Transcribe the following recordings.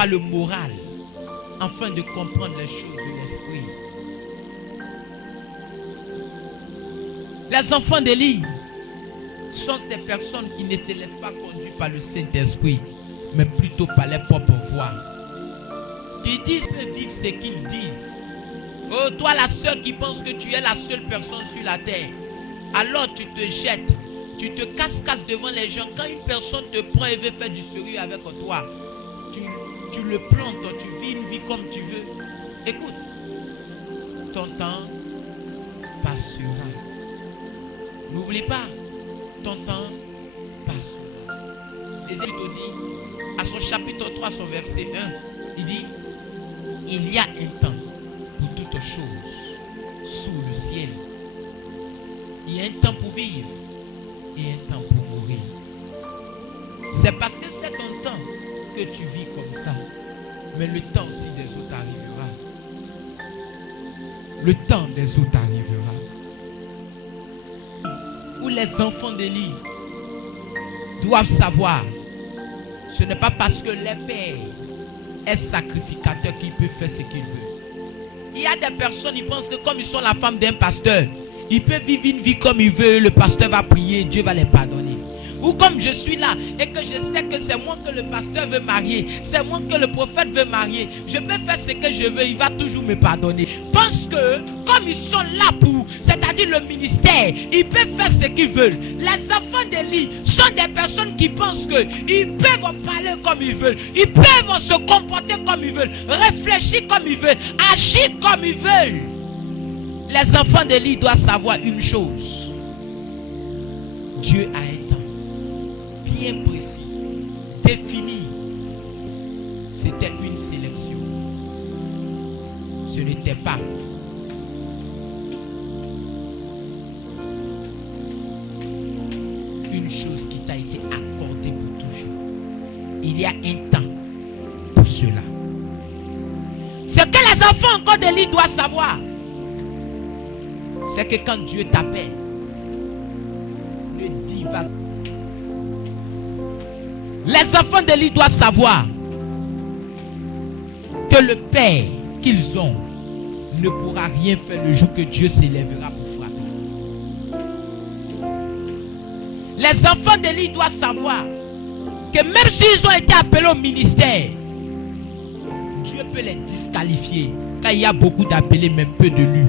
pas le moral afin de comprendre les choses de l'esprit. Les enfants d'Élie sont ces personnes qui ne se laissent pas conduire par le Saint-Esprit, mais plutôt par leur propre voix. Qui disent que vivent ce qu'ils disent. Oh, toi la sœur qui pense que tu es la seule personne sur la terre, alors tu te jettes, tu te casses devant les gens. Quand une personne te prend et veut faire du sérieux avec toi, tu le plantes, tu vis une vie comme tu veux. Écoute, ton temps passera. N'oublie pas, ton temps passera. Les Écrits dit, à son chapitre 3, son verset 1, il dit, il y a un temps pour toutes choses sous le ciel. Il y a un temps pour vivre et un temps pour mourir. C'est parce que c'est ton temps que tu vis comme ça. Mais le temps aussi des autres arrivera. Le temps des autres arrivera. Où les enfants d'Élie doivent savoir, ce n'est pas parce que le père est sacrificateur qu'il peut faire ce qu'il veut. Il y a des personnes, ils pensent que comme ils sont la femme d'un pasteur, ils peuvent vivre une vie comme ils veulent, le pasteur va prier, Dieu va les pardonner. Ou comme je suis là et que je sais que c'est moi que le pasteur veut marier, c'est moi que le prophète veut marier, je peux faire ce que je veux, il va toujours me pardonner. Parce que comme ils sont là pour, c'est-à-dire le ministère, ils peuvent faire ce qu'ils veulent. Les enfants d'Élie sont des personnes qui pensent qu'ils peuvent parler comme ils veulent, ils peuvent se comporter comme ils veulent, réfléchir comme ils veulent, agir comme ils veulent. Les enfants d'Élie doivent savoir une chose. Dieu a un temps bien précis, défini. C'était une sélection. Ce n'était pas une chose qui t'a été accordée pour toujours. Il y a un temps pour cela. Ce que les enfants encore d'Élie doivent savoir, c'est que quand Dieu t'appelle, ne dis pas. Les enfants d'Élie doivent savoir que le Père qu'ils ont ne pourra rien faire le jour que Dieu s'élèvera pour frapper. Les enfants d'Élie doivent savoir que même s'ils ont été appelés au ministère, Dieu peut les disqualifier car il y a beaucoup d'appelés mais peu de lui.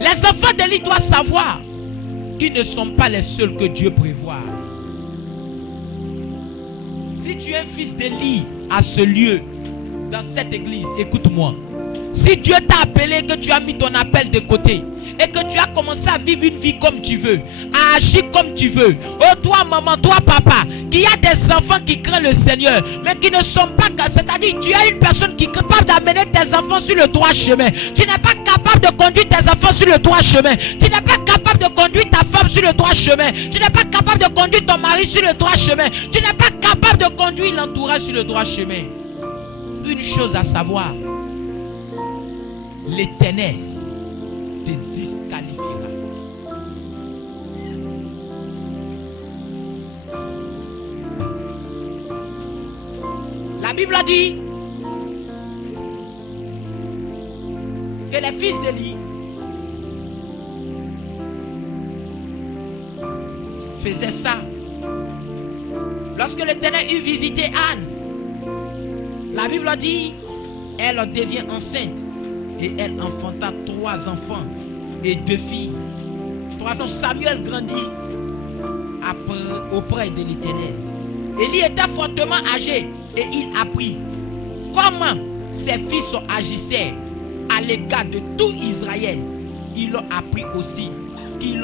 Les enfants d'Élie doivent savoir qu'ils ne sont pas les seuls que Dieu prévoit. Si tu es un fils d'Élie à ce lieu, dans cette église, écoute-moi. Si Dieu t'a appelé, que tu as mis ton appel de côté et que tu as commencé à vivre une vie comme tu veux, à agir comme tu veux, oh toi maman, toi papa, qu'il y a des enfants qui craignent le Seigneur, mais qui ne sont pas, c'est-à-dire tu es une personne qui est capable d'amener tes enfants sur le droit chemin. Tu n'es pas capable de conduire tes enfants sur le droit chemin. Tu n'es pas capable de conduire ta femme sur le droit chemin. Tu n'es pas capable de conduire ton mari sur le droit chemin. Tu n'es pas capable de conduire l'entourage sur le droit chemin. Une chose à savoir, l'Éternel te disqualifiera. La Bible a dit que les fils d'Élie faisaient ça. Lorsque l'Éternel eut visité Anne, la Bible a dit, elle devient enceinte et elle enfanta 3 enfants et 2 filles. 3 ans, Samuel grandit auprès de l'Éternel. Élie était fortement âgé et il apprit comment ses fils agissaient à l'égard de tout Israël. Il a appris aussi qu'il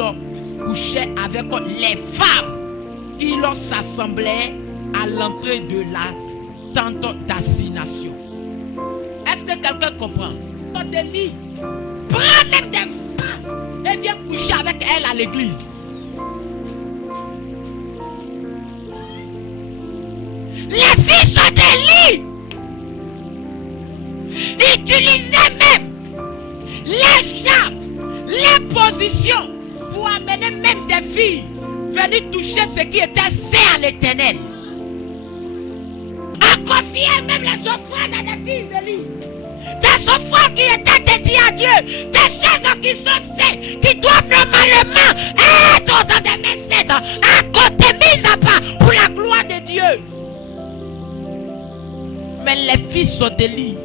couchait avec les femmes qui s'assemblaient à l'entrée de la tente d'assignation. Est-ce que quelqu'un comprend? Quand Élie prend même des femmes et vient coucher avec elles à l'église. Les fils d'Élie utilisaient même les gens, les positions pour amener même des filles venir toucher ce qui était saint à l'Éternel. À confier même les offrandes son frère qui était dédié à Dieu, des choses qui sont saines, qui doivent normalement être dans des mains saines, à côté, mis à part pour la gloire de Dieu. Mais les fils d'Élie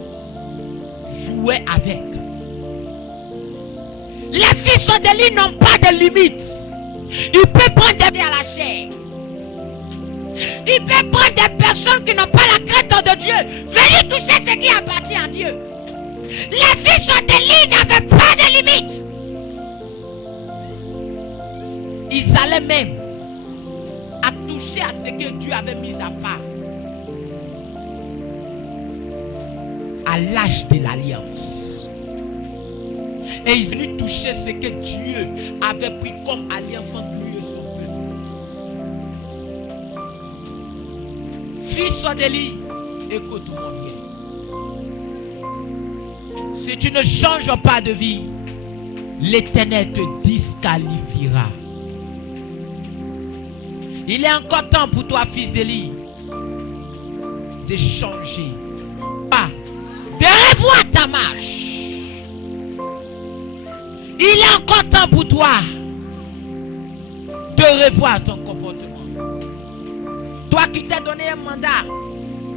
jouaient avec. Les fils d'Élie n'ont pas de limites. Ils peuvent prendre des vies à la chair. Ils peuvent prendre des personnes qui n'ont pas la crainte de Dieu. Venir toucher ce qui appartient à Dieu. Les fils d'Élie n'avaient pas de limites. Ils allaient même à toucher à ce que Dieu avait mis à part. À l'âge de l'alliance. Et ils venaient toucher ce que Dieu avait pris comme alliance entre lui et son peuple. Fils d'Élie, écoute-moi bien. Si tu ne changes pas de vie, l'Éternel te disqualifiera. Il est encore temps pour toi, fils d'Élie, de changer. De revoir ta marche. Il est encore temps pour toi de revoir ton comportement. Toi qui t'es donné un mandat,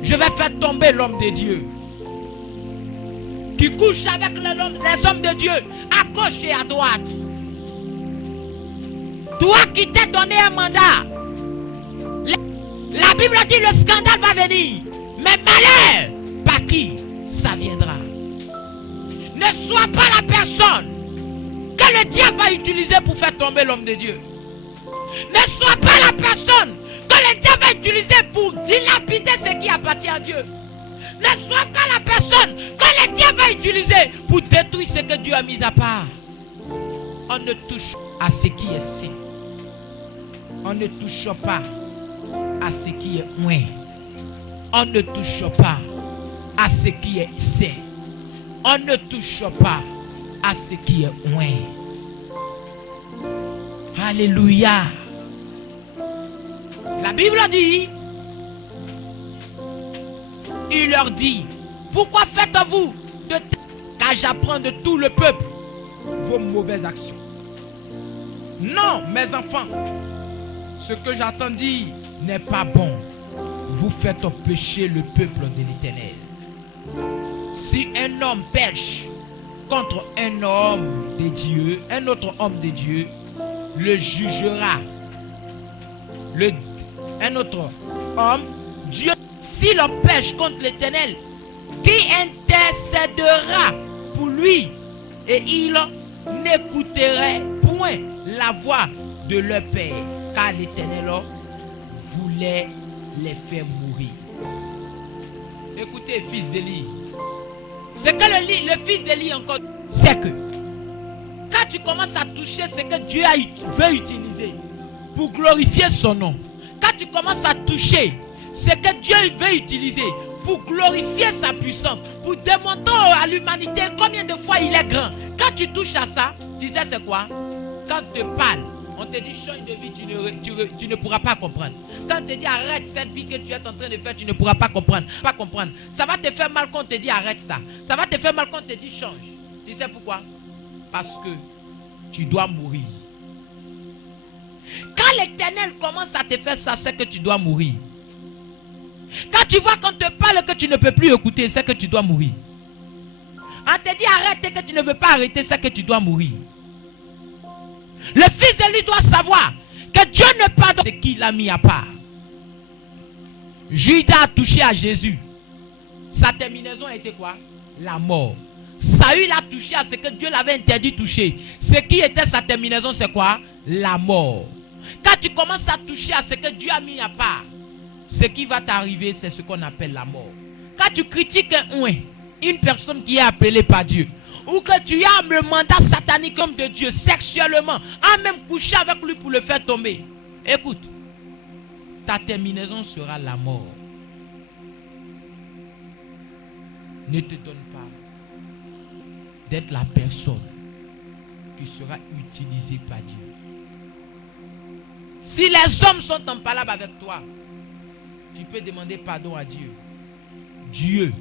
je vais faire tomber l'homme de Dieu qui couche avec les hommes de Dieu à gauche et à droite. Toi qui t'es donné un mandat, la Bible dit le scandale va venir, mais malheur par qui ça viendra. Ne sois pas la personne que le diable va utiliser pour faire tomber l'homme de Dieu. Ne sois pas la personne que le diable va utiliser pour dilapider ce qui appartient à Dieu. Ne sois pas la personne que le diable va utiliser pour détruire ce que Dieu a mis à part. On ne touche à ce qui est sain. On ne touche pas à ce qui est moins. On ne touche pas à ce qui est sain. On ne touche pas à ce qui est moins. Alléluia. La Bible dit, il leur dit, pourquoi faites-vous de car j'apprends de tout le peuple vos mauvaises actions? Non, mes enfants, ce que j'entends dire n'est pas bon. Vous faites pécher le peuple de l'Éternel. Si un homme pêche contre un homme de Dieu, un autre homme de Dieu le jugera. Un autre homme, Dieu, si l'on pêche contre l'Éternel, qui intercédera pour lui, et il n'écouterait point la voix de leur père, car l'Éternel voulait les faire mourir. Écoutez, fils d'Élie, ce que le fils d'Élie encore, c'est que quand tu commences à toucher ce que Dieu veut utiliser pour glorifier son nom, quand tu commences à toucher ce que Dieu veut utiliser pour glorifier sa puissance, pour démontrer à l'humanité combien de fois il est grand, quand tu touches à ça, tu sais c'est quoi? Quand tu parles, on te dit change de vie, tu ne pourras pas comprendre. Quand on te dit arrête cette vie que tu es en train de faire, tu ne pourras pas comprendre. Ça va te faire mal quand on te dit arrête ça. Ça va te faire mal quand on te dit change. Tu sais pourquoi? Parce que tu dois mourir. Quand l'Éternel commence à te faire ça, c'est que tu dois mourir. Quand tu vois qu'on te parle que tu ne peux plus écouter, c'est que tu dois mourir. On te dit arrête et que tu ne veux pas arrêter, c'est que tu dois mourir. Le fils d'Élie doit savoir que Dieu ne pardonne ce qu'il a mis à part. Judas a touché à Jésus. Sa terminaison a été quoi? La mort. Saül a touché à ce que Dieu l'avait interdit de toucher. Ce qui était sa terminaison, c'est quoi? La mort. Quand tu commences à toucher à ce que Dieu a mis à part, ce qui va t'arriver, c'est ce qu'on appelle la mort. Quand tu critiques une personne qui est appelée par Dieu, ou que tu as le mandat satanique comme de Dieu sexuellement, en même couché avec lui pour le faire tomber, écoute, ta terminaison sera la mort. Ne te donne pas d'être la personne qui sera utilisée par Dieu. Si les hommes sont en palabre avec toi, tu peux demander pardon à Dieu. Dieu